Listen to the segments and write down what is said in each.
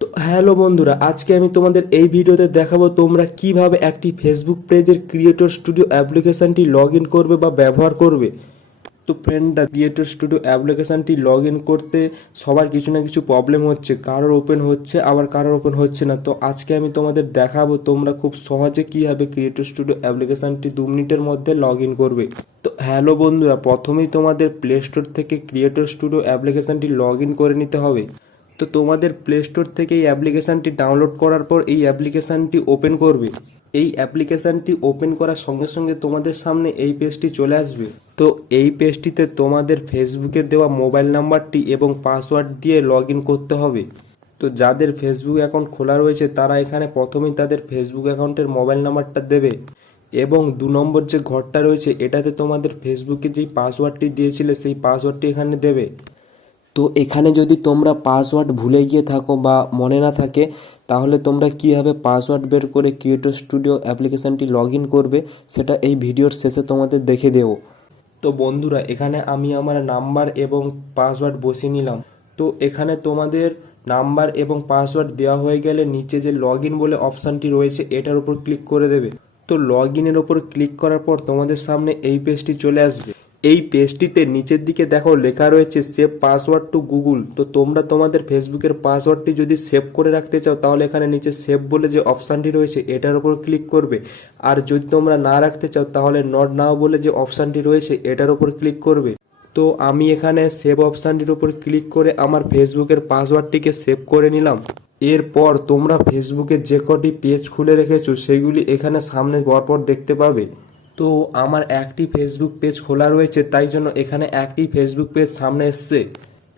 তো হ্যালো বন্ধুরা, আজকে আমি তোমাদের এই ভিডিওতে দেখাবো তোমরা কিভাবে একটি ফেসবুক পেজের ক্রিয়েটর স্টুডিও অ্যাপ্লিকেশনটি লগ ইন করবে বা ব্যবহার করবে। তো ফ্রেন্ডরা, ক্রিয়েটর স্টুডিও অ্যাপ্লিকেশনটি লগ ইন করতে সবার কিছু না কিছু প্রবলেম হচ্ছে, কারোর ওপেন হচ্ছে আবার কারোর ওপেন হচ্ছে না। তো আজকে আমি তোমাদের দেখাবো তোমরা খুব সহজে কীভাবে ক্রিয়েটর স্টুডিও অ্যাপ্লিকেশনটি 2 মিনিটের মধ্যে লগ ইন করবে। তো হ্যালো বন্ধুরা, প্রথমেই তোমাদের প্লে স্টোর থেকে ক্রিয়েটর স্টুডিও অ্যাপ্লিকেশনটি লগ ইন করে নিতে হবে। তো তোমাদের প্লে স্টোর থেকে এই অ্যাপ্লিকেশানটি ডাউনলোড করার পর এই অ্যাপ্লিকেশানটি ওপেন করবে। এই অ্যাপ্লিকেশানটি ওপেন করার সঙ্গে সঙ্গে তোমাদের সামনে এই পেজটি চলে আসবে। তো এই পেজটিতে তোমাদের ফেসবুকে দেওয়া মোবাইল নাম্বারটি এবং পাসওয়ার্ড দিয়ে লগ ইন করতে হবে। তো যাদের ফেসবুক অ্যাকাউন্ট খোলা রয়েছে তারা এখানে প্রথমেই তাদের ফেসবুক অ্যাকাউন্টের মোবাইল নাম্বারটা দেবে এবং 2 নম্বর যে ঘরটা রয়েছে এটাতে তোমাদের ফেসবুকে যেই পাসওয়ার্ডটি দিয়েছিলে সেই পাসওয়ার্ডটি এখানে দেবে। তো এখানে যদি তোমরা পাসওয়ার্ড ভুলে গিয়ে থাকো বা মনে না থাকে, তাহলে তোমরা কীভাবে পাসওয়ার্ড বের করে ক্রিয়েটর স্টুডিও অ্যাপ্লিকেশানটি লগ ইন করবে সেটা এই ভিডিওর শেষে তোমাদের দেখে দেবো। তো বন্ধুরা, এখানে আমি আমার নাম্বার এবং পাসওয়ার্ড বসিয়ে নিলাম। তো এখানে তোমাদের নাম্বার এবং পাসওয়ার্ড দেওয়া হয়ে গেলে নিচে যে লগ ইন বলে অপশানটি রয়েছে এটার উপর ক্লিক করে দেবে। তো লগ ইনের ওপর ক্লিক করার পর তোমাদের সামনে এই পেজটি চলে আসবে। এই পেজটিতে নিচের দিকে দেখো লেখা রয়েছে সেভ পাসওয়ার্ড টু গুগল। তো তোমরা তোমাদের ফেসবুকের পাসওয়ার্ডটি যদি সেভ করে রাখতে চাও তাহলে এখানে নিচে সেভ বলে যে অপশানটি রয়েছে এটার উপর ক্লিক করবে। আর যদি তোমরা না রাখতে চাও তাহলে নট নাও বলে যে অপশানটি রয়েছে এটার উপর ক্লিক করবে। তো আমি এখানে সেভ অপশানটির উপর ক্লিক করে আমার ফেসবুকের পাসওয়ার্ডটিকে সেভ করে নিলাম। এরপর তোমরা ফেসবুকে যে কটি পেজ খুলে রেখেছো সেগুলি এখানে সামনে পরপর দেখতে পাবে। তো আমার একটি ফেসবুক পেজ খোলা রয়েছে, তাই জন্য এখানে একটি ফেসবুক পেজ সামনে এসছে।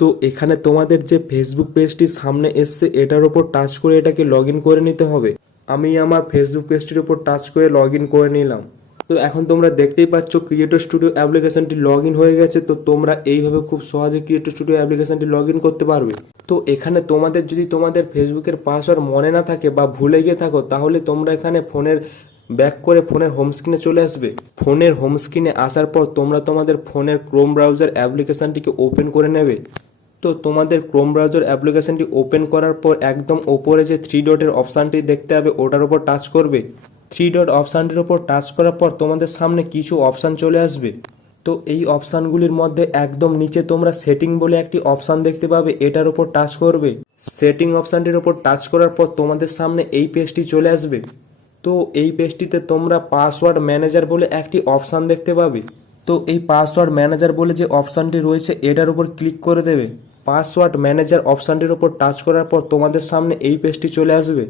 তো এখানে তোমাদের যে ফেসবুক পেজটি সামনে এসছে এটার উপর টাচ করে এটাকে লগ ইন করে নিতে হবে। আমি আমার ফেসবুক পেজটির উপর টাচ করে লগ ইন করে নিলাম। তো এখন তোমরা দেখতেই পাচ্ছ ক্রিয়েটর স্টুডিও অ্যাপ্লিকেশনটি লগ ইন হয়ে গেছে। তো তোমরা এইভাবে খুব সহজে ক্রিয়েটর স্টুডিও অ্যাপ্লিকেশনটি লগ ইন করতে পারবে। তো এখানে তোমাদের যদি তোমাদের ফেসবুকের পাসওয়ার্ড মনে না থাকে বা ভুলে গিয়ে থাকো তাহলে তোমরা এখানে ফোনের ব্যাক করে ফোনের হোম স্ক্রিনে চলে আসবে। ফোনের হোম স্ক্রিনে আসার পর তোমরা তোমাদের ফোনের ক্রোম ব্রাউজার অ্যাপ্লিকেশনটিকে ওপেন করে নেবে। তো তোমাদের ক্রোম ব্রাউজার অ্যাপ্লিকেশনটি ওপেন করার পর একদম ওপরে যে 3 ডটের অপশানটি দেখতে হবে ওটার উপর টাচ করবে। 3 ডট অপশানটির উপর টাচ করার পর তোমাদের সামনে কিছু অপশান চলে আসবে। তো এই অপশানগুলির মধ্যে একদম নিচে তোমরা সেটিং বলে একটি অপশান দেখতে পাবে, এটার উপর টাচ করবে। সেটিং অপশানটির উপর টাচ করার পর তোমাদের সামনে এই পেজটি চলে আসবে। তো এই পেজটিতে তোমরা পাসওয়ার্ড ম্যানেজার বলে একটি অপশান দেখতে পাবে। তো এই পাসওয়ার্ড ম্যানেজার বলে যে অপশানটি রয়েছে এটার উপর ক্লিক করে দেবে। পাসওয়ার্ড ম্যানেজার অপশানটির উপর টাচ করার পর তোমাদের সামনে এই পেজটি চলে আসবে।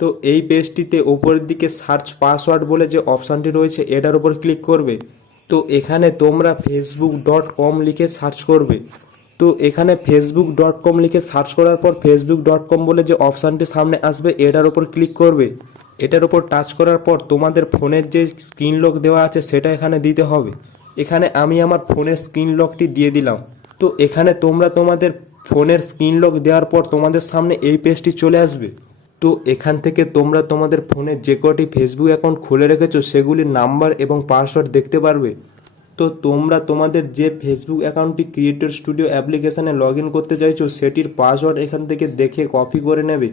তো এই পেজটিতে ওপরের দিকে সার্চ পাসওয়ার্ড বলে যে অপশানটি রয়েছে এটার উপর ক্লিক করবে। তো এখানে তোমরা facebook.com লিখে সার্চ করবে। তো এখানে facebook.com লিখে সার্চ করার পর facebook.com বলে যে অপশানটি সামনে আসবে এটার উপর ক্লিক করবে। এটার উপর টাচ করার পর তোমাদের ফোনের যে স্ক্রিন লক দেওয়া আছে সেটা এখানে দিতে হবে। এখানে আমি আমার ফোনের স্ক্রিন লকটি দিয়ে দিলাম। তো এখানে তোমরা তোমাদের ফোনের স্ক্রিন লক দেওয়ার পর তোমাদের সামনে এই পেজটি চলে আসবে। তো এখান থেকে তোমরা তোমাদের ফোনে যে কটি ফেসবুক অ্যাকাউন্ট খুলে রেখেছো সেগুলির নাম্বার এবং পাসওয়ার্ড দেখতে পারবে। তো তোমরা তোমাদের যে ফেসবুক অ্যাকাউন্টটি ক্রিয়েটর স্টুডিও অ্যাপ্লিকেশানে লগ ইন করতে চাইছো সেটির পাসওয়ার্ড এখান থেকে দেখে কপি করে নেবে।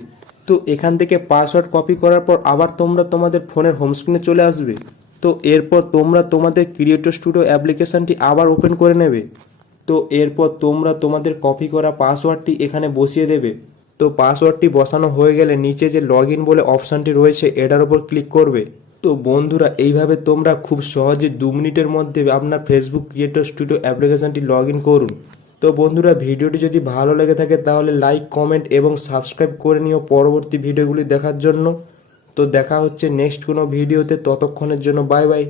তো এখান থেকে পাসওয়ার্ড কপি করার পর আবার তোমরা তোমাদের ফোনের হোম স্ক্রিনে চলে আসবে। তো এরপর তোমরা তোমাদের ক্রিয়েটর স্টুডিও অ্যাপ্লিকেশানটি আবার ওপেন করে নেবে। তো এরপর তোমরা তোমাদের কপি করা পাসওয়ার্ডটি এখানে বসিয়ে দেবে। তো পাসওয়ার্ডটি বসানো হয়ে গেলে নিচে যে লগ ইন বলে অপশানটি রয়েছে এটার উপর ক্লিক করবে। তো বন্ধুরা, এইভাবে তোমরা খুব সহজে 2 মিনিটের মধ্যে আপনার ফেসবুক ক্রিয়েটর স্টুডিও অ্যাপ্লিকেশানটি লগ ইন করুন। তো বন্ধুরা, ভিডিওটি যদি ভালো লেগে থাকে তাহলে লাইক, কমেন্ট এবং সাবস্ক্রাইব করে নিও পরবর্তী ভিডিওগুলি দেখার জন্য। তো দেখা হচ্ছে নেক্সট কোনো ভিডিওতে, ততক্ষণের জন্য বাই বাই।